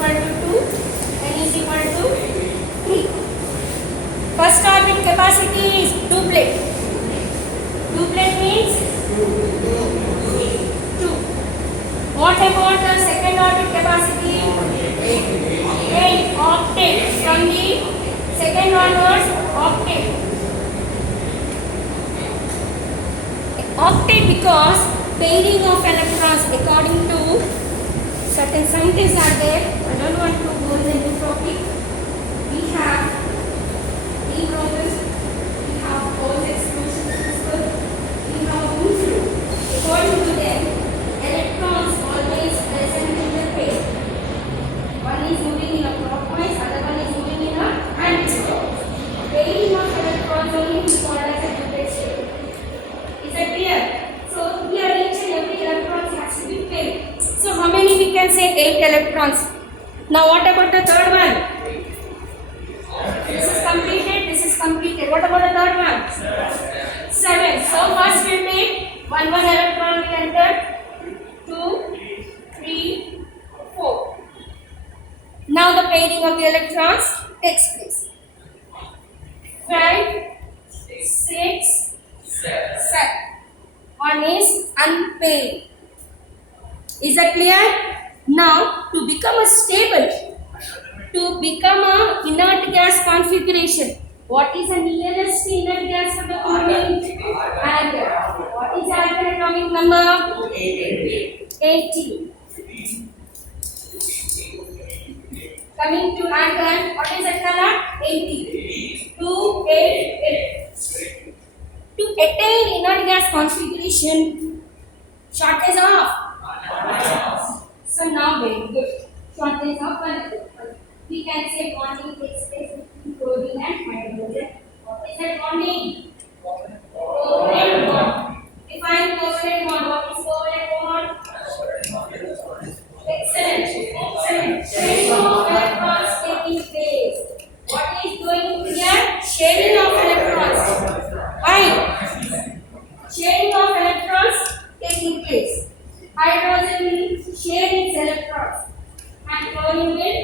equal to 2, n is equal to 3. First orbit capacity is duplet. Duplet means 2. What about the second orbit capacity? 8 octet. From the second onwards, octet. Octet because pairing of electrons according to certain scientists are there. I don't want to go in the new topic. We have Begum, we have Bose exclusion principle, we have Mumtaz. According to them, electrons always present in the pair. One is moving in a clockwise, other one is moving in a anti-clockwise. Pairing of electrons only is called as a duplet state. Is that clear? So here each and every electron has to be paired. So how many we can say? 8 electrons. Now what about the third one? This is completed. This is completed. What about the third one? 7. So first will be one electron will enter. 2, 3, 4. Now the pairing of the electrons takes place. 5, 6, 7. One is unpaired. Is that clear? Now to become a stable, to become a inert gas configuration, what is the nearest inert gas for the following? Argon. What is the argon atomic number? 80. Coming to argon, what is that color? 80. 2, 8, 8. To attain inert gas configuration, shortage of. So now very good. Shortage of one. We can say bonding takes place between chlorine and hydrogen. What is that bonding? Covalent bond. Define covalent bond. What is covalent bond? Excellent. Excellent. Sharing of electrons taking place. What is going here? Sharing of electrons. Why? Sharing of electrons taking place. Hydrogen will share its electrons and chlorine will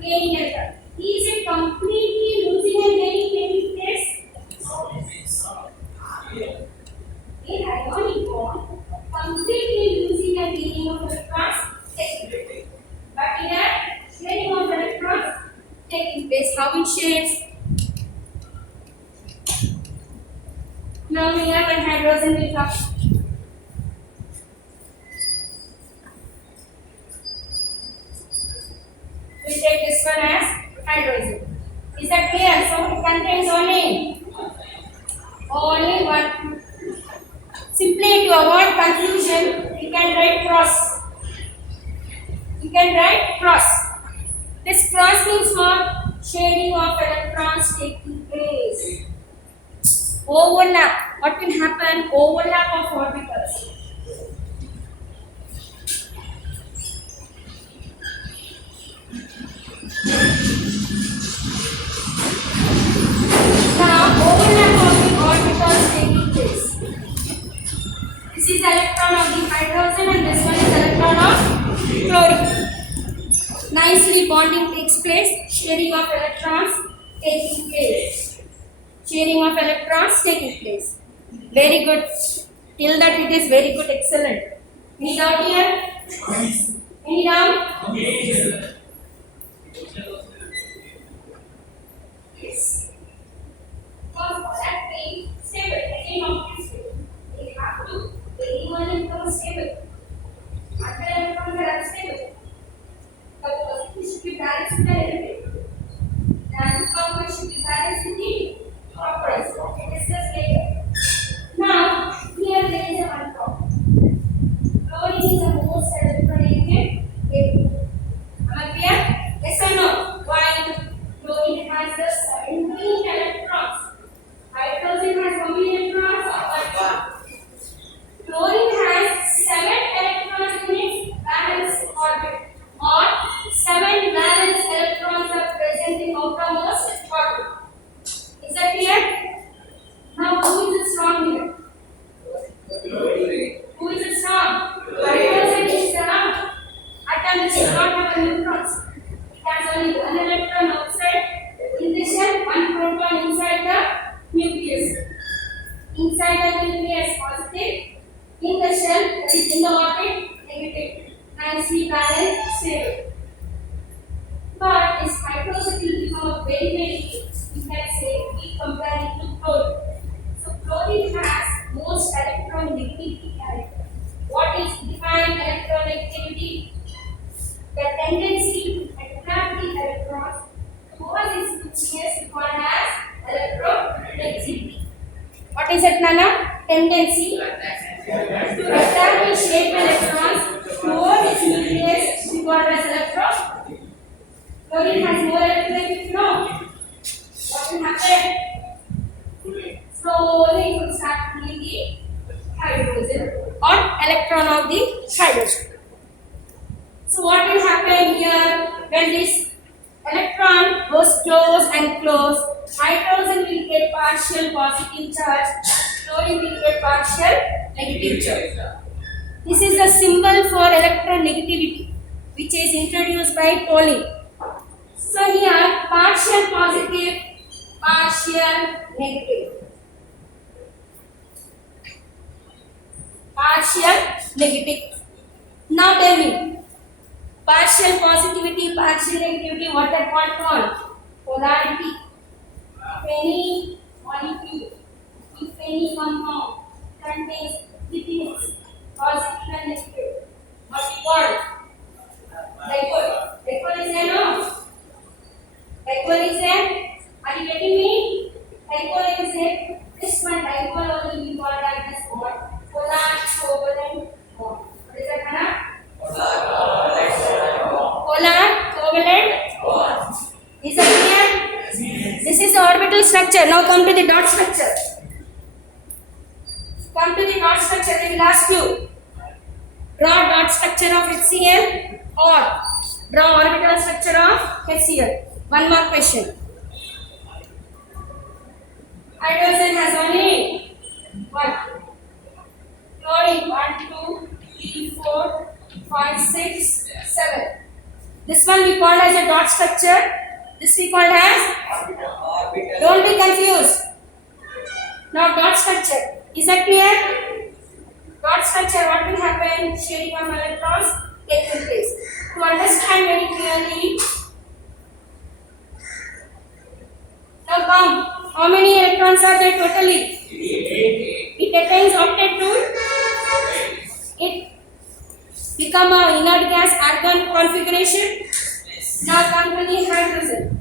gain electrons. Is it completely losing and gaining taking place? In ionic bond, completely losing and gaining of electrons taking place. But in a sharing of electrons taking place, how it shares? Now here when hydrogen will come. We take this one as hydrogen. Is that clear? So it contains only one. Simply to avoid confusion, you can write cross. You can write cross. This cross means what? Sharing of electrons taking place. Overlap. What will happen? Overlap of orbitals. Now, overlap of the orbitals taking place. This is electron of the hydrogen and this one is electron of chlorine. Nicely bonding takes place. Sharing of electrons taking place. Sharing of electrons taking place. Very good. Till that it is very good. Excellent. Any doubt here? Any doubt? Yes. For that being stable, again not stable. They have to, the one become stable. Other electrons are unstable. The positive should be balanced in the negative. The anti-clockwise should be balanced in the clockwise. Okay, discuss later. Now, here there is a one problem. Chlorine is the most electronegative element. Am I clear? Yes or no? Why? Chlorine has the 17 electrons. Hydrogen has how many electrons? 1. Chlorine has 17 In the shell, that is in the orbit, negative. Nicely balanced, stable. But this hydrogen will become a very, you can say, we compare it to chlorine. So chlorine has most electronegativity character. What is defined electronegativity? The tendency to attract the electrons towards its nucleus is called as electronegativity. What is it, Nana? Tendency to attract the shaped electrons towards its nucleus is called as electronegativity. Chlorine has more electronegativity, no? What will happen? Slowly it will start pulling the hydrogen or electron of the hydrogen. So what will happen here when this electron goes close and close? Hydrogen will get partial positive charge, chlorine will get partial negative charge. This is the symbol for electronegativity, which is introduced by Pauling. So here partial positive, partial negative. Partial negative. Now tell me, partial positivity, partial negativity, what that one called? Polarity. If any molecule, if any compound contains within it positive and negative, what we call? Dipole. Dipole is there, no? Dipole is there. Are you getting me? Dipole is there. This one dipole only we call that as what? Polar covalent bond. What is that, Hannah? Polar covalent bond. Is that clear? This is the orbital structure. Now come to the dot structure. Come to the dot structure. They will ask you, draw dot structure of HCl or draw orbital structure of HCl. One more question. Hydrogen has only one. Chlorine 1, 2, 3, 4, 5, 6, 7. This one we call as a dot structure. This we call as? Don't be confused. Now dot structure. Is that clear? Dot structure, what will happen? Sharing of electrons taking place. To understand very clearly. Now come. How many electrons are there totally? It attains octet to it become a inert gas argon configuration. Now come to the hydrogen.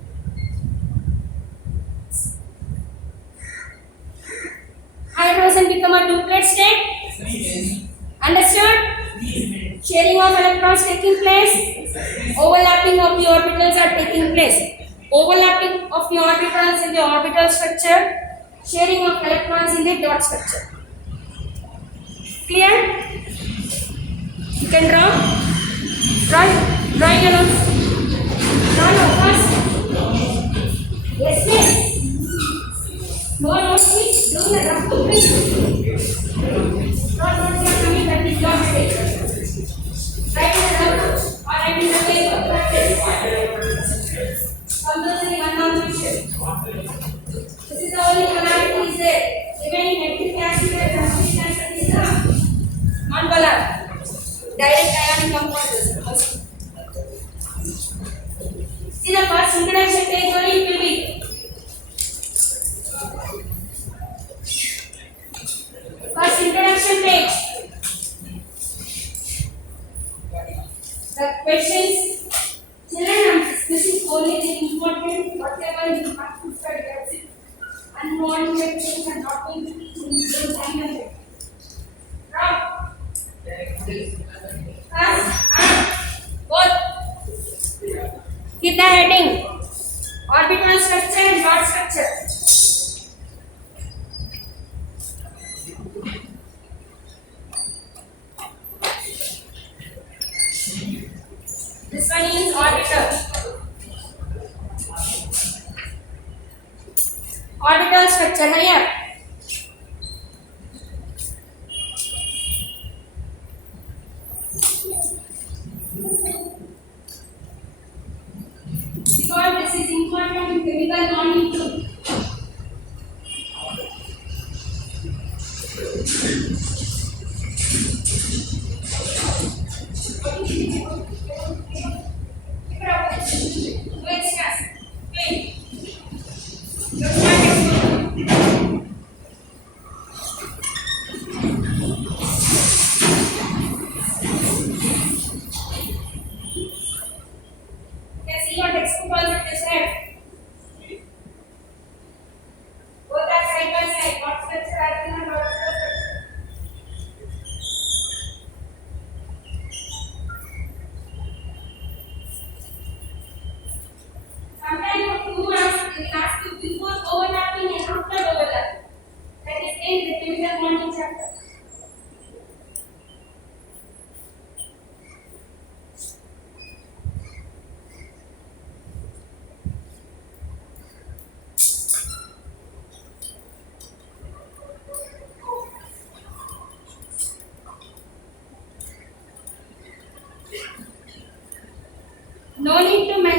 Hydrogen become a duplet state. Understood? Sharing of electrons taking place. Overlapping of the orbitals are taking place. Overlapping of the orbitals in the orbital structure. Sharing of electrons in the dot structure. Clear? You can draw. Draw your notes. Draw your first. Yes, yes. More notes, please. Do the rough please. Draw notes are coming. That is your mistake. Write in the notes or write in the paper. Practice. Compulsory unknown question. This is the only polarity is there. Remaining nitric acid and sulfuric acid is the non-polar. Direct ionic compounds. See the first interaction page only it will be. First introduction page. The questions, children, I am discussing only the important, whatever you have to study, that's it. Unknown things are not going to teach in this time of it. Right? Both. Keep the heading. Orbital structure and dot structure. This one is orbital. Orbital structure. Hurry up. Because this is important in chemical bonding too.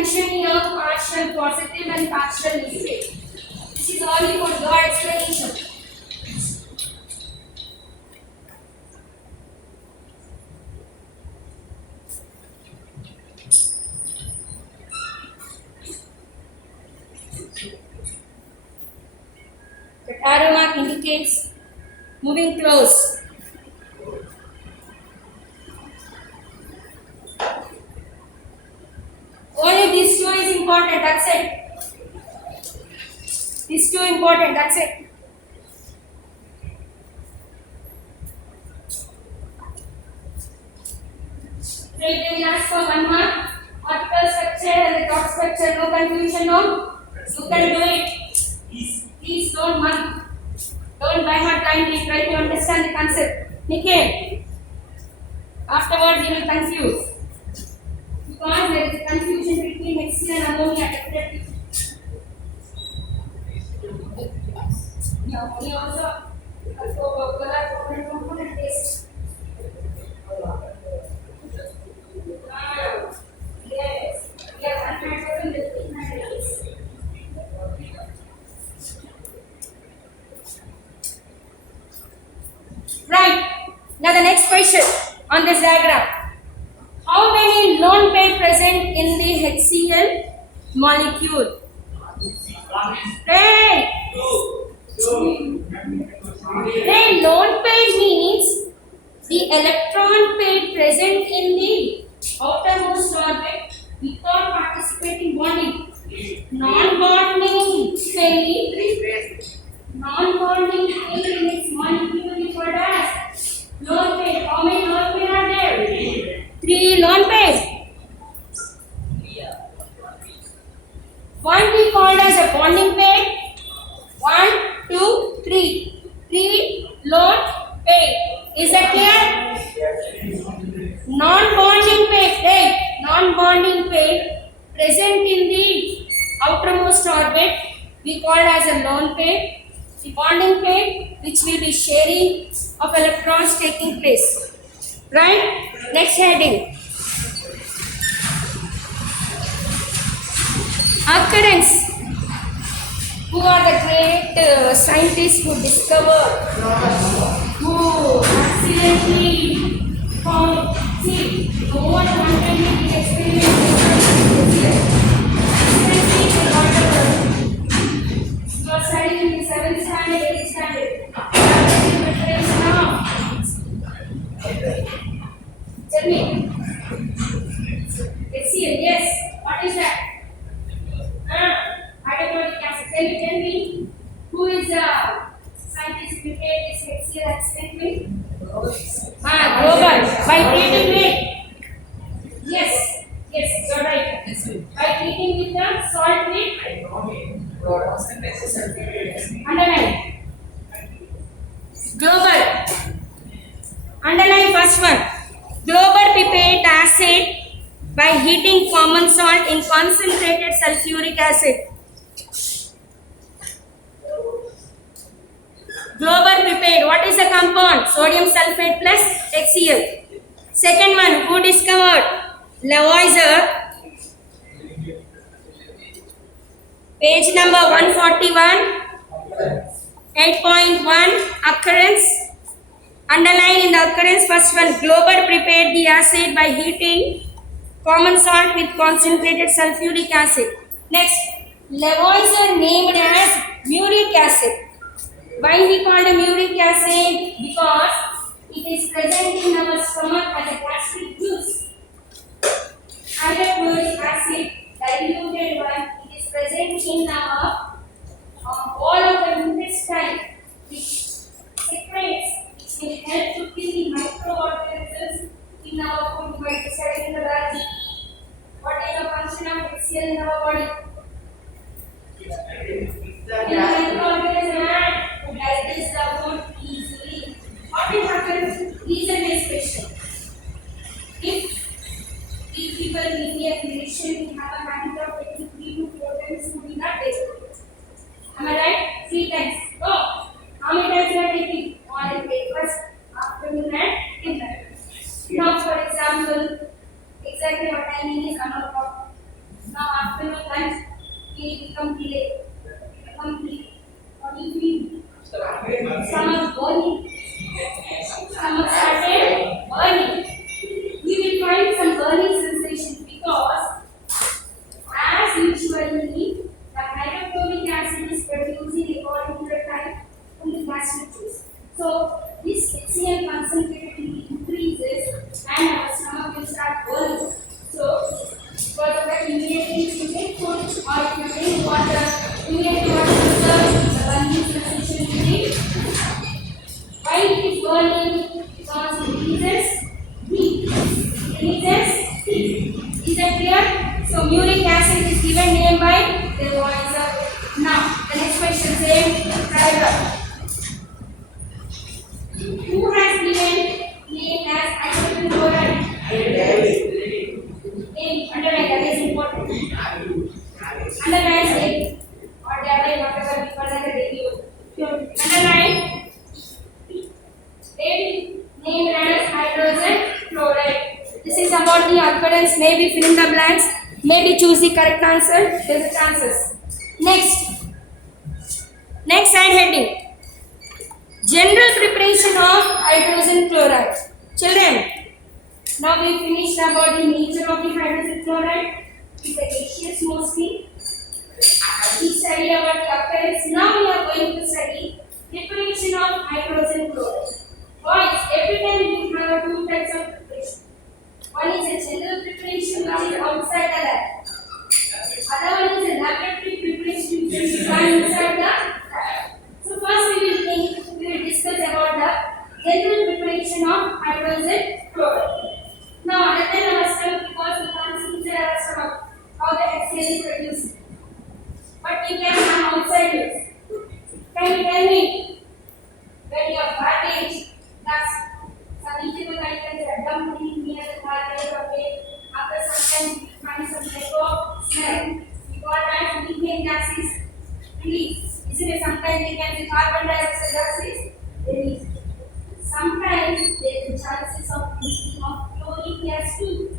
mention here partial positive and partial negative. This is only for your explanation. The arrow mark indicates moving close. Only these two is important, that's it. These two important, that's it. Right, they will ask for one mark. Article structure and the dot structure, no confusion, no? You can do it. Please don't mark. Don't by heart blindly, try to understand the concept. Nikhil, afterwards you will confuse. Because there is a confusion between HCl and ammonia definitely. Yeah, we also component taste. Yes, yeah, 100% is. Right. Now the next question on this diagram. How many lone pair present in the HCl molecule? Hey! Hey, lone pair means the electron pair present in the outermost orbit without participating bonding. Non-bonding pair. Non-bonding pair in its molecule is called as lone pair. How many lone pair are there? 3 lone pairs. One we called as a bonding pair. 1, 2, 3. 3 lone pair. Is that clear? Non-bonding pair. Right? Non-bonding pair present in the outermost orbit we called as a lone pair. The bonding pair which will be sharing of electrons taking place. Right? Next heading. Occurrence. Who are the great scientists who discovered, who accidentally found, see, no one wanted me to experiment. You are studying in the 7th standard, 8th standard. Tell me. HCl, yes. What is that? Hydrochloric acid. Tell me. Who is the scientist who made this HCl accidentally? Global. By treating it. Yes. Yes, you're right. By treating with the salt with underline. Global. Underline first one. Global prepared acid by heating common salt in concentrated sulfuric acid. Global prepared. What is the compound? Sodium sulfate plus HCl. Second one. Who discovered? Lavoisier. Page number 141. 8.1. Occurrence. Underline in the occurrence first one. Global prepared the acid by heating common salt with concentrated sulfuric acid. Next, Lavoisier named as muric acid. Why he called a muric acid? Because it is present in our stomach as a gastric juice. Hydrochloric acid, diluted one, it is present in our all of the intestine, which secretes, which will help to kill the microorganisms in our food. You might be studying in the biology. What is the function of HCl in our body? In microorganism and digest the food easily. What will happen? Reason is question. It become delay. Complete. What do you feel? Stomach burning. Stomach started burning. You will find some burning sensation because as usually the hydrochloric acid is producing according to the type from the gastric juice. So this HCl concentration increases and our stomach will start burning. So because of that immediately you take food or if you drink water, immediately what the burning sensation will be. Why it is burning? Because it releases heat. It releases heat. Is that clear? So uric acid is given name by the voicer. Now the next question same driver. Who has given name as hydrogen chloride? Name underline that is important. Underline name or David whatever we call as a radio. Underline name as hydrogen chloride. This is about the occurrence. Maybe fill in the blanks. Maybe choose the correct answer. There is a chances. Next side heading. General preparation of hydrogen chloride. Children, now we finished about the nature of the hydrogen chloride. It's a gaseous mostly. We studied about the occurrence. Now we are going to study preparation of hydrogen chloride. Boys, every time we have two types of preparation. One is a general preparation which is outside the lab. Other one is a laboratory preparation which is done inside the lab. So first we will discuss about the general preparation of hydrogen chloride. Now other our stomach because we can't see inside our stomach how the HCl is produced. But we can have outside it. Can you tell me when your garbage that's some eatable items are dumped near the garbage okay. After some time we find some type of smell. We call that methane gases release. Isn't it? Sometimes we can see carbon dioxide gases release. Sometimes there is chances of releasing of chlorine gas too.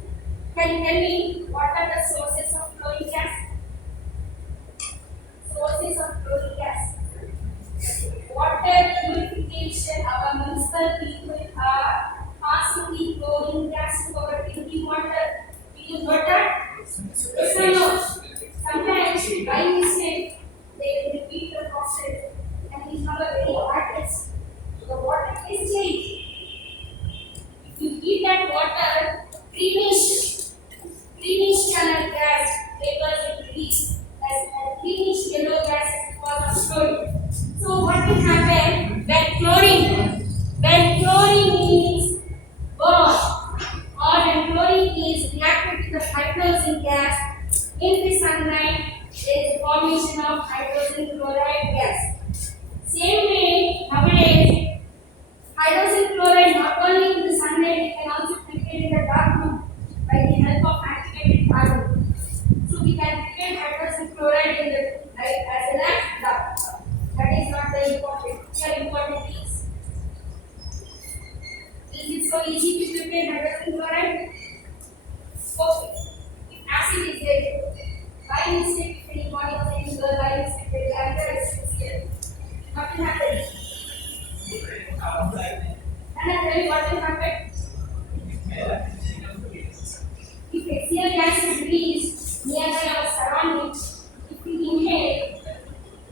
Can you tell me what are the sources of chlorine gas? Sources of chlorine gas. Water purification, our municipal people are passing the chlorine gas to our drinking water. We use water? Yes or no? Sometimes by mistake they repeat the process and we have a very hard test. The water is changed. If you keep that water, greenish channel gas vapors will release as a greenish yellow gas is because of chlorine. So what will happen when chlorine is burned or when chlorine is reacted to the hydrogen gas in the sunlight, there is a formation of hydrogen chloride gas. Same way nowadays, hydrogen chloride not only in the sunlight, it can also prepare in the dark room by the help of activated carbon. So we can prepare hydrogen chloride in the light as well as dark. That is not very important. Here important is it so easy to prepare hydrogen chloride? Okay. If acid is there, by mistake, if anyone is saying girl, by mistake, the actor is here. What will happen? And I tell you what will happen? If HCl gas is released nearby our surroundings, if we inhale,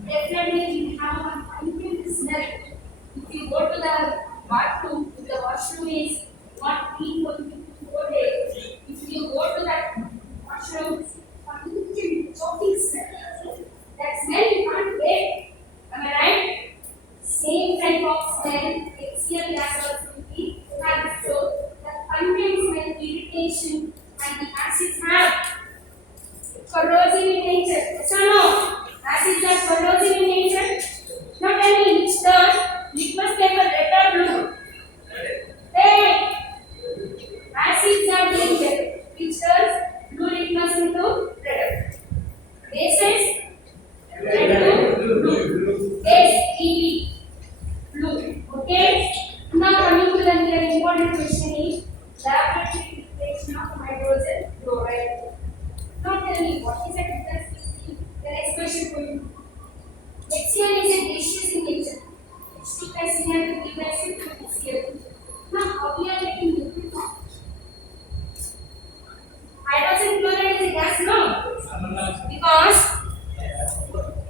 definitely we have a pungent smell. If you go to the bathroom, if the washroom is not clean for 3 to 4 days, if you go to that washroom, pungent choking smell. That smell you can't bear. Am I right? Same type of smell, HCl gas also will be having. So the pungent smell, irritation, and the acids have corrosive in nature. Yes or no? Acids are corrosive in nature. Now tell me which the litmus paper red or blue? Hey,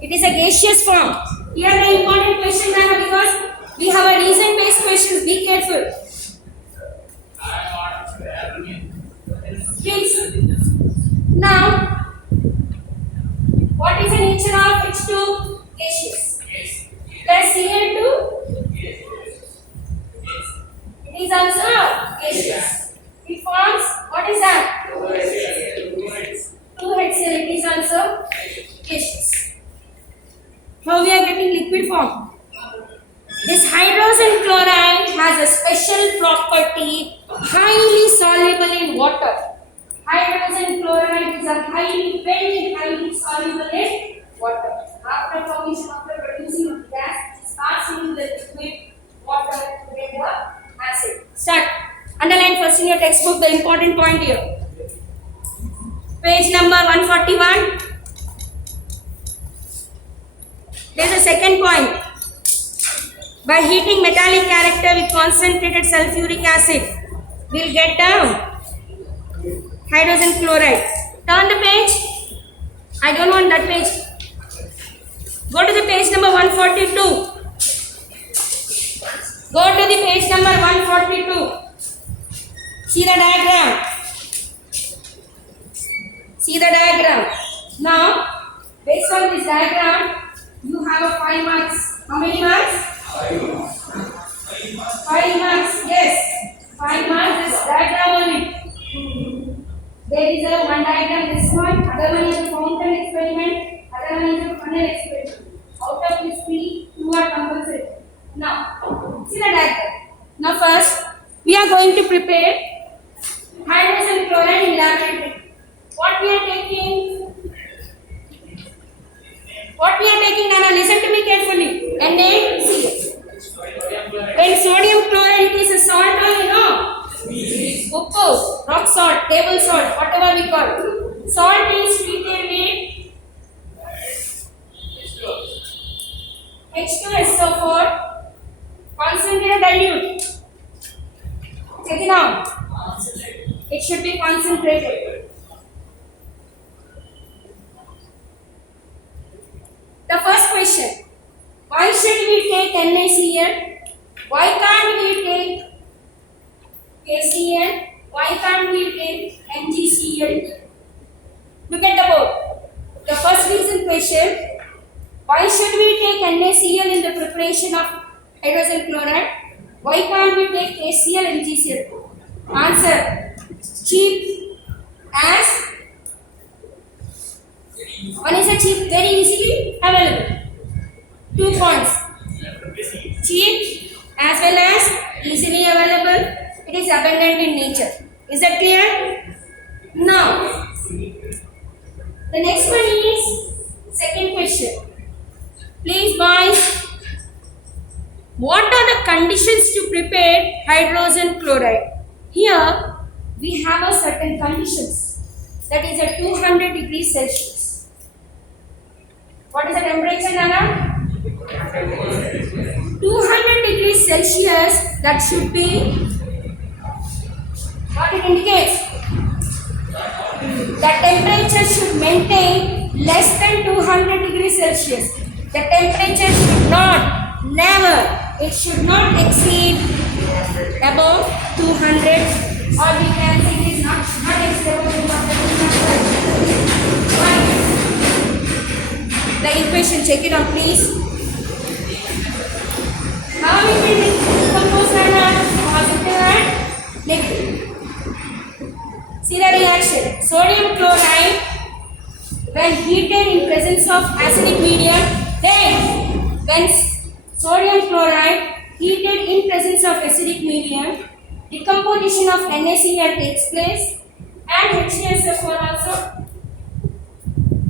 It is a gaseous form. Here the important question I have, because we have a reason based questions. Be careful. Please. Now, what is the nature of H2? Gaseous. Plus Cl2. It is also gaseous. It forms, what is that? 2HCl. It is also gaseous. Now we are getting liquid form. This hydrogen chloride has a special property, highly soluble in water. Hydrogen chloride is a very highly soluble in water. After formation, after producing of gas, it starts into the liquid water to get the acid. Start. Underline first in your textbook the important point here. Page number 141. There is a second point. By heating metallic character with concentrated sulfuric acid, we will get down hydrogen chloride. Turn the page. I don't want that page. Go to the page number 142. Go to the page number 142. See the diagram. See the diagram. Now, based on this diagram, you have a 5 marks. How many marks? 5 marks. Yes. 5 marks. This diagram only. There is a one diagram. This one. Other one is a fountain experiment. Other one is a funnel experiment. Out of these 3, 2 are compulsory. Now, see the diagram. Now, first, we are going to prepare hydrogen chloride in laboratory. What we are taking? What we are taking, Nana? Listen to me carefully. NaCl. When sodium chloride, it is a salt or you know? Uppu, rock salt, table salt, whatever we call. Salt is treated with H2SO4, concentrated dilute. Check it out. It should be concentrated. The first question, why should we take NaCl? Why can't we take KCl? Why can't we take NgCl? Look at the board. The first reason question, why should we take NaCl in the preparation of hydrogen chloride? Why can't we take KCl and GCl? Answer, cheap as one is a cheap, very easily available. 2 points. Cheap as well as easily available. It is abundant in nature. Is that clear? Now, the next one is second question. Please boys, what are the conditions to prepare hydrogen chloride? Here we have a certain conditions. That is at 200 degrees Celsius. What is the temperature, Nana? 200 degrees Celsius, that should be what it indicates. The temperature should maintain less than 200 degrees Celsius. The temperature should not, never, it should not exceed above 200, or we can say it is not exceed above 200. The equation, check it out please. How it will decompose positive and negative. See the reaction. Sodium chloride, when heated in presence of acidic medium, then when sodium chloride heated in presence of acidic medium, decomposition of NaCl takes place and H2SO4 also.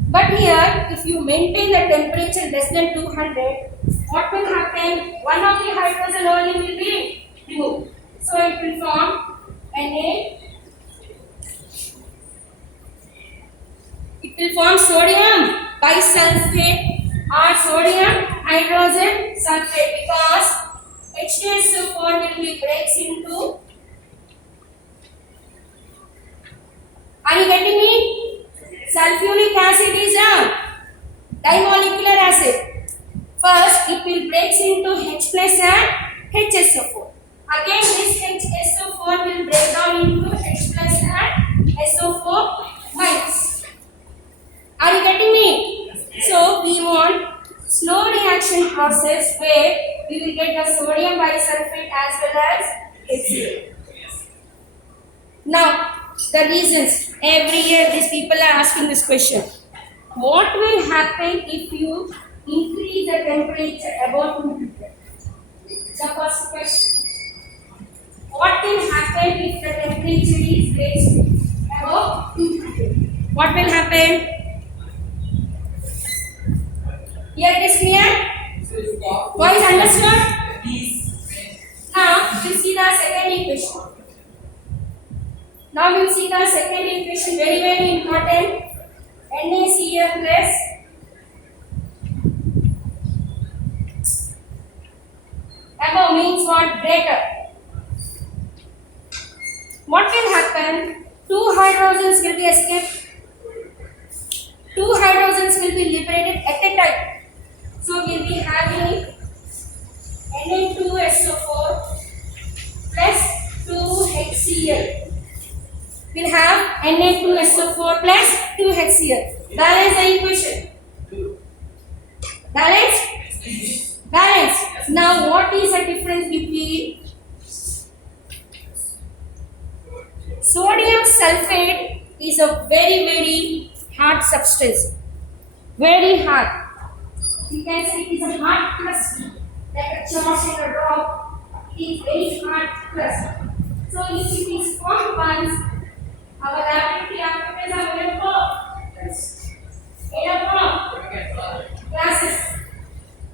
But here, if you maintain the temperature less than 200, what will happen? One of the hydrogen only will be removed. So it will form Na. It will form sodium bisulfate or sodium hydrogen sulfate, because H2SO4 will be breaks into. Are you getting me? Sulfuric acid is a dimolecular acid. First, it will break into H plus and HSO4. Again, this HSO4 will break down into H plus and SO4 minus. Are you getting me? So, we want slow reaction process where we will get the sodium bisulfate as well as HCl. Now, the reasons. Every year these people are asking this question. What will happen if you increase the temperature above 200? The first question. What will happen if the temperature is raised above 200? What will happen? Here it is clear? Boys understood? Now we'll see the second equation. Now we'll see the second equation, very very important. NaCl plus above means what? Greater. What will happen? Two hydrogens will be escaped. Two hydrogens will be liberated at a time. So we'll be having Na2SO4 plus 2HCl. We'll have Na2SO4 plus 2HCl. Balance the equation. Balance? Balance. Now what is the difference between sodium sulfate is a very hard substance. Very hard. You can say it is a hard crust, like a chalk in a rock. It is very hard crust. So if it is formed once, our laboratory apparatus are going to form gases.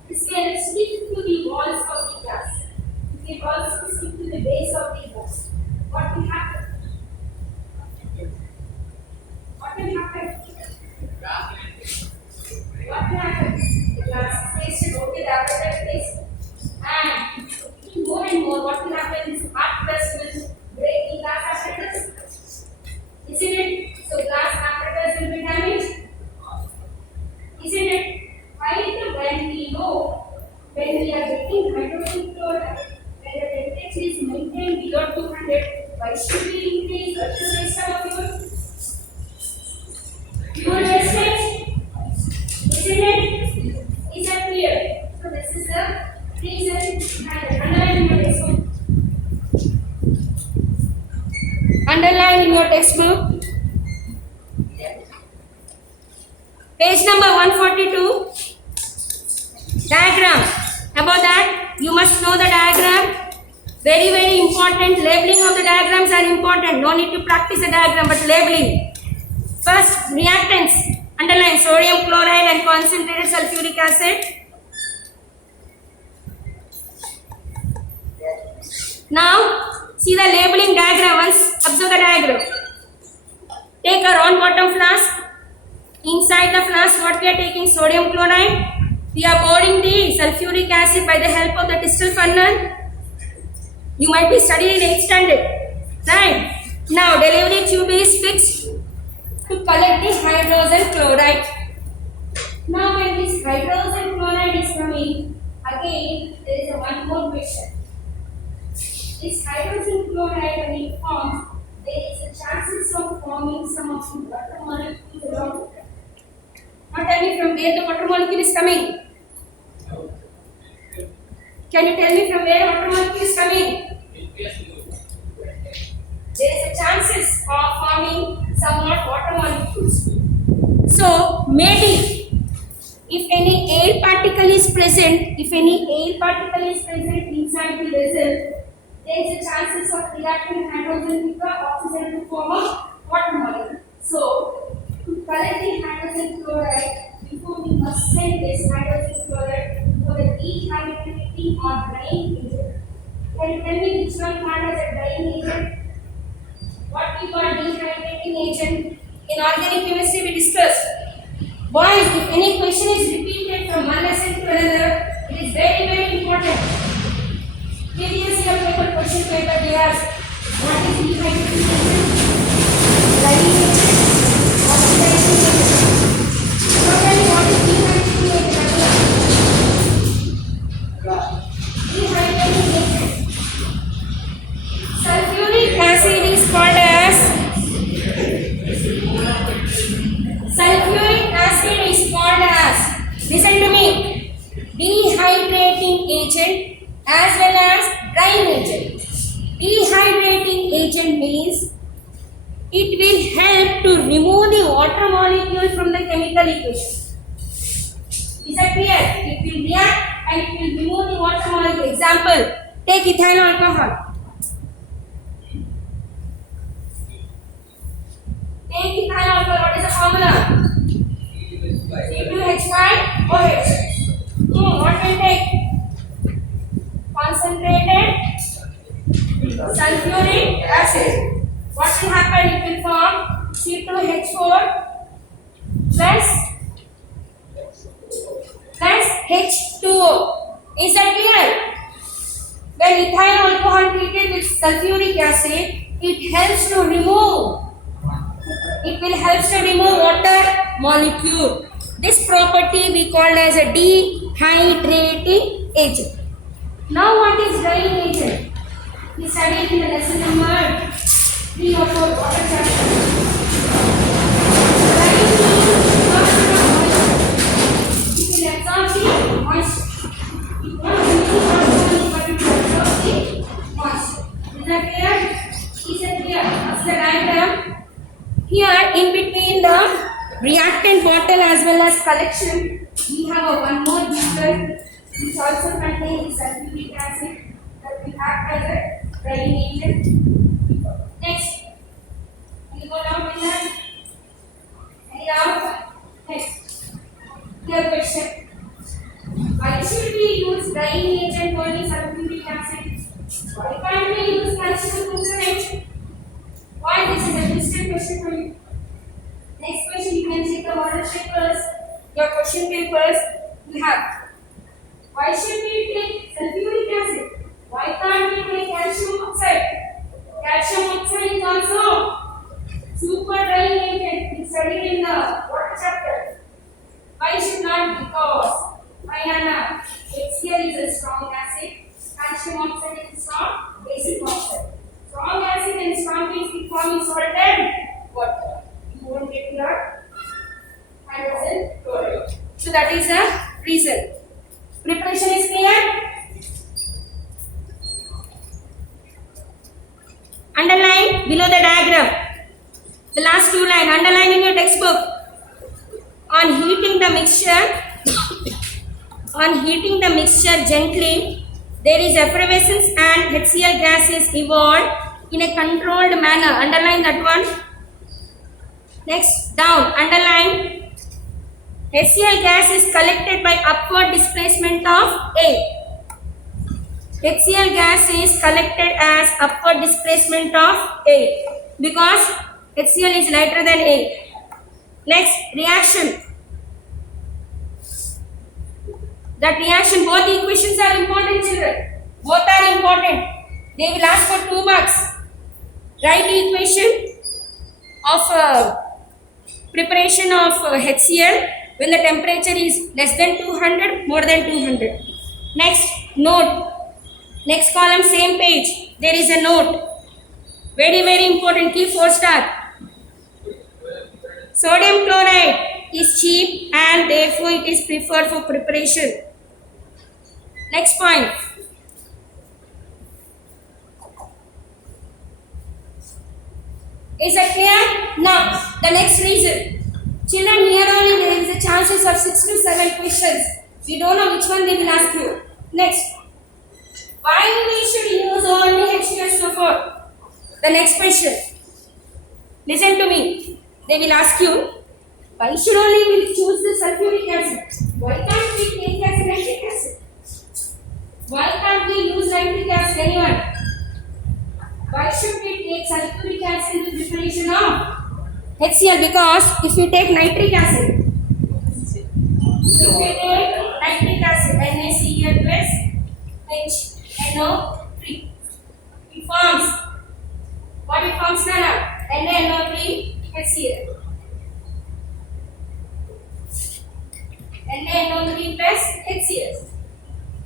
This can stick to the walls of the gas. It can also stick to the base of the gas. What will happen? What will happen? What will happen? The gas is placed over the apparatus place. And more and more, what will happen is hard crust will break the glass apparatus. Isn't it? So glass apparatus will be damaged. Isn't it? However, when we know when we are getting hydrogen chloride, when the temperature is maintained below 200, why should we increase the system of your wastage? Isn't it? Is that clear? So this is the reason and underline in your textbook. Underline in your textbook. Page number 142. Diagram. About that, you must know the diagram. Very important. Labeling of the diagrams are important. No need to practice the diagram, but labeling. First, reactants. Underline sodium chloride and concentrated sulfuric acid. Now, see the labeling diagram once. Observe the diagram. Take a round bottom flask. Inside the flask, what we are taking? Sodium chloride. We are pouring the sulfuric acid by the help of the distal funnel. You might be studying in 8th standard. Right? Now, delivery tube is fixed to collect the hydrogen chloride. Now, when this hydrogen chloride is coming, again, there is one more question. This hydrogen chloride, when it forms, there is a chances of forming some of the water molecules around it. Now tell me from where the water molecule is coming. Can you tell me from where water molecule is coming? There is a chances of forming somewhat water molecules. So maybe if any air particle is present, inside the vessel, there is a chances of reacting hydrogen with the oxygen to form a water molecule. So to collect the hydrogen chloride, before we must send this hydrogen chloride for the dehydrating or drying agent. Can you tell me which one part as a drying agent? What we call dehydrating agent? In organic chemistry we discussed. Boys, if any question is repeated from one lesson to another, it is very important. Previous year paper question paper they asked, what is dehydrating agent? Drying agent? Oxidizing agent. So tell me what is dehydrating agent? Listen to me. Dehydrating agent as well as drying agent. Dehydrating agent means it will help to remove the water molecule from the chemical equation. Is that clear? It will react and it will remove the water molecule. Example, take ethyl alcohol. Take ethyl alcohol. What is the formula? C2H5OH. What will take? Concentrated sulfuric acid. What will happen? It will form C2H4 plus H2O. Is that clear? When ethyl alcohol treated with sulfuric acid, it helps to remove. It will help to remove water molecule. This property we call as a dehydrating agent. Now what is drying agent? We studied in the lesson number 3 or 4 water chapter. Drying means it will absorb the moisture. It won't release water, but it will absorb the moisture. Is that clear? Is that clear? What's the diagram? Here in between the reactant bottle as well as collection, we have one more beaker which also contains sulfuric acid that will act as a drying agent. Next, we go down to next. Here question. Why should we use drying agent only sulfuric acid? Why can't we use calcium gluconate? Why this is a distinct question for you? Next question, you can check the model papers, your question papers you have. Why should we take sulfuric acid? Why can't we take calcium oxide? Calcium oxide is also super drying agent. We studied in the water chapter. Why should not? Because HCl is a strong acid. Calcium oxide is a strong basic oxide. Strong acid and strong basic forming salt and water. You won't get your hydrogen chloride. So that is the reason. Preparation is clear? Underline below the diagram. The last 2 lines. Underline in your textbook. On heating the mixture gently, there is effervescence and HCl gas is evolved in a controlled manner. Underline that one. Next, down. Underline. HCl gas is collected by upward displacement of A. HCl gas is collected as upward displacement of A because HCl is lighter than A. Next, reaction. That reaction, both equations are important, children. Both are important. They will ask for 2 marks. Write the equation of preparation of HCl when the temperature is less than 200, more than 200. Next, note. Next column, same page. There is a note. Very, very important. Keep 4 star. Sodium chloride is cheap and therefore it is preferred for preparation. Next point. Is that clear? Now, the next reason. Children, here only there is a chances of 6 to 7 questions. We don't know which one they will ask you. Next. Why we should use only H2SO4? The next question. Listen to me. They will ask you, why should only we choose the sulfuric acid? Why can't we take nitric acid? Why can't we use nitric acid? Anyone? Why should we take sulfuric acid in the preparation of HCl? Because if we take nitric acid, NaCl plus HNO3, it forms, what it forms now? NaNO3 HCl. NaNO3 plus HCl.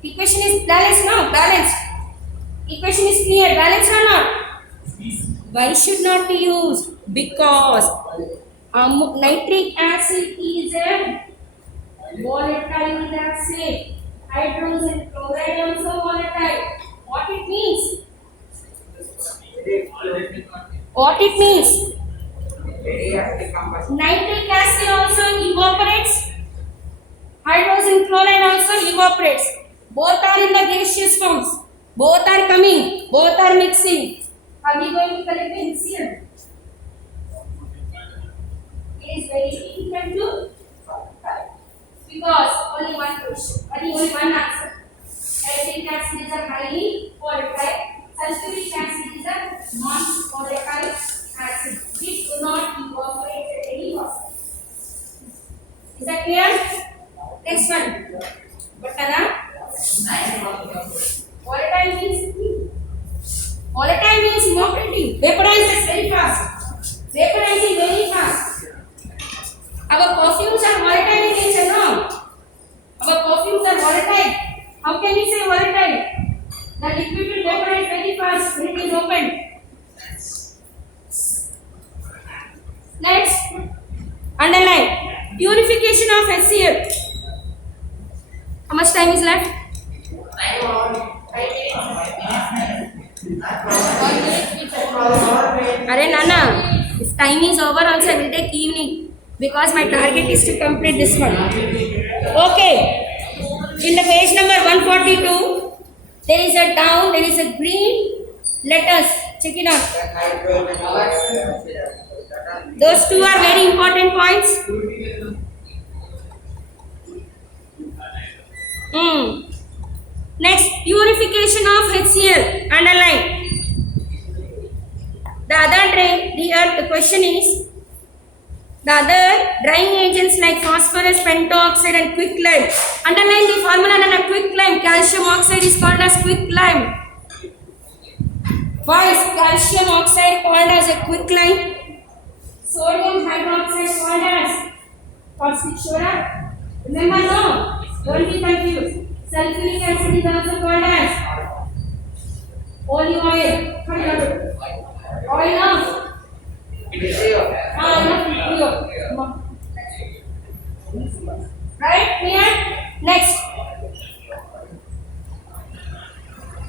Equation is balanced now, balanced. Equation is clear, balanced or not? Why should not be used? Because nitric acid is a Volatile, that's it. Hydrogen chloride also volatile. What it means? What it means? Nitric acid also evaporates. Hydrogen chloride also evaporates. Both are in the gaseous forms. Both are coming. Both are mixing. Are we going to collect the HCl? It is very difficult to collect because only one question, only one answer. Nitric acid is a highly volatile. Sulfuric acid is a non-volatile acid which do not evaporate at any cost. Is that clear? Next one. What volatile means evaporating, vaporizes very fast. Vaporizing very fast. Our perfumes are volatile in nature, no? Our perfumes are volatile. How can we say volatile? The liquid will vaporize very fast when it is opened. Next, underline purification of HCl. How much time is left? 5 minutes. Arey Nana, if time is over also I will take evening because my target is to complete this one. Okay. In the page number 142, there is a down, there is a green letters. Check it out. Those two are very important points. Next, purification of HCl. Underline. The question is, the other drying agents like phosphorus, pentoxide and quicklime. Underline the formula and a quicklime. Calcium oxide is called as quicklime. Why is calcium oxide called as a quicklime? Sodium hydroxide called as caustic soda. Remember, no? Don't be confused. Sulfuric acid is also called as olive oil. Oil of right? Clear? Next.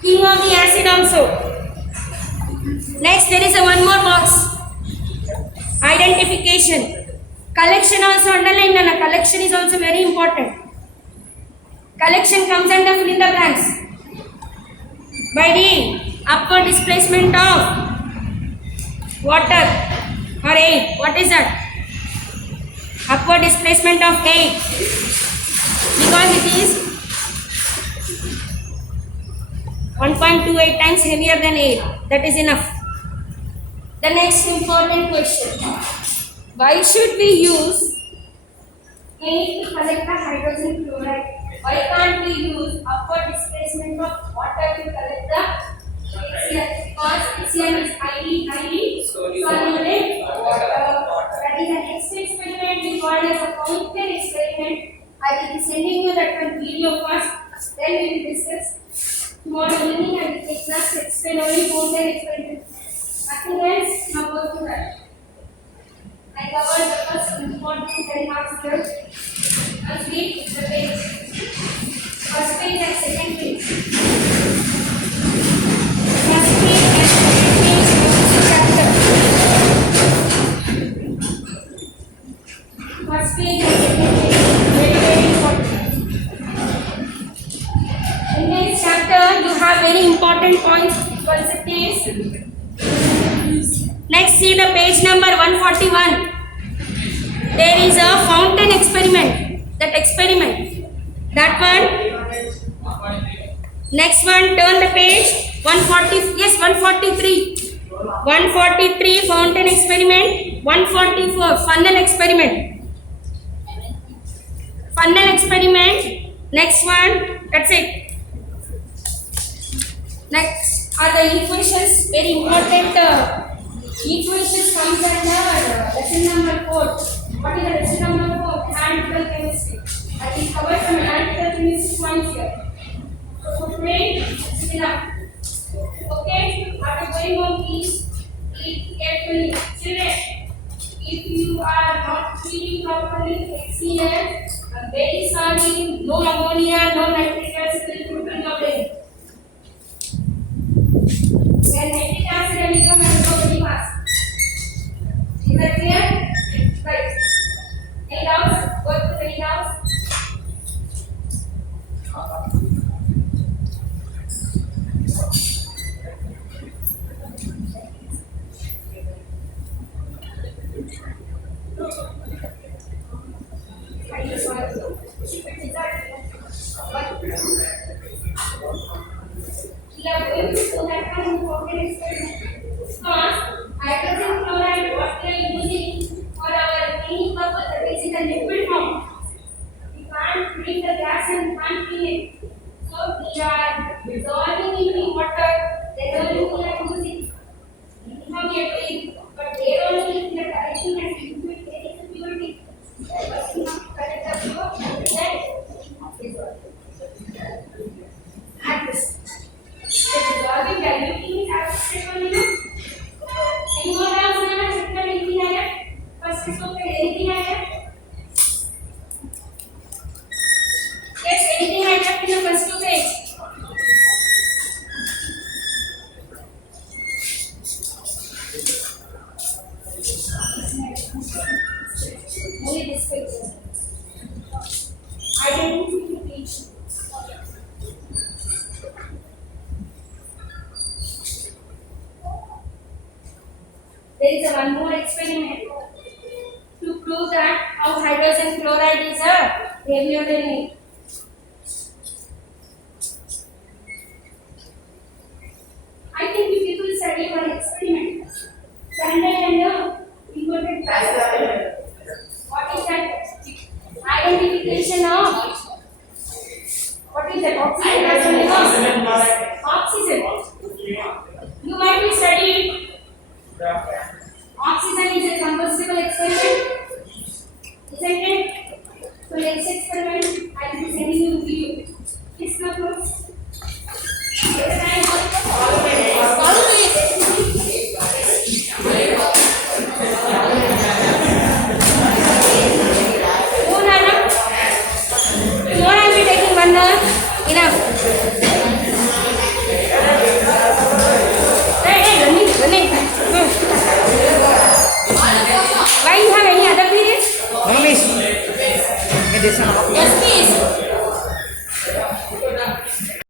King of the acid also. Next, there is a one more box. Identification. Collection also underline. Nana. Collection is also very important. Collection comes under fill in the blanks. By the upward displacement of water or air. What is that? Upward displacement of air. Because it is 1.28 times heavier than air. That is enough. The next important question. Why should we use air to collect the hydrogen chloride? Why can't we use upward displacement of water to collect the HCl? Because HCl is highly soluble in water. That is an experiment we call as a fountain experiment. I will be sending you that one video first. Then we will discuss. Tomorrow evening I will take class to explain only fountain experiment. Nothing else. Now go to that. I covered the first important 10 marks here. Let's read the page. First page and second page. First page and second page of this chapter. First page and second page. Very important. In this chapter, you have very important points. Concept is. Next, see the page number 141. There is a fountain experiment. That experiment. That one. Next one, turn the page. 140. Yes, 143. 143 fountain experiment. 144 funnel experiment. Funnel experiment. Next one. That's it. Next are the equations. Very important. Equations comes under lesson number 4. What is the lesson number 4? Analytical chemistry. I will cover some analytical chemistry points here. So for today, this is enough. Okay? After going home, please eat carefully. Children, if you are not feeding properly, HCl very sorry, no ammonia, no nitric acid will put in your brain. When nitric acid and become very fast. Is that clear? Right. Any doubts? Go to any doubts? We are going to show that one important experiment. Because hydrogen chloride, what we are using for our cleaning purpose, that is in the liquid form. We can't drink the gas and we can't clean it. So we are dissolving in water. Then only we are using. Anyhow we are doing, but there only we are correcting and impurity. There is a purity. But we have to correct the pure and then dissolve. And this. The dissolving diluting is abstract only, no? Any more doubts on our chapter? Anything added? First is okay. Anything added? Yes, anything added in the first two page? Only this page. Identification. There is one more experiment to prove that how hydrogen chloride is a radiogenic. I think if people study one experiment, standard and imported plastic. What is that? Identification of what is that? Oxygen. You might be studying. Oxygen is a combustible experiment, isn't it? So let's experiment. I will be sending you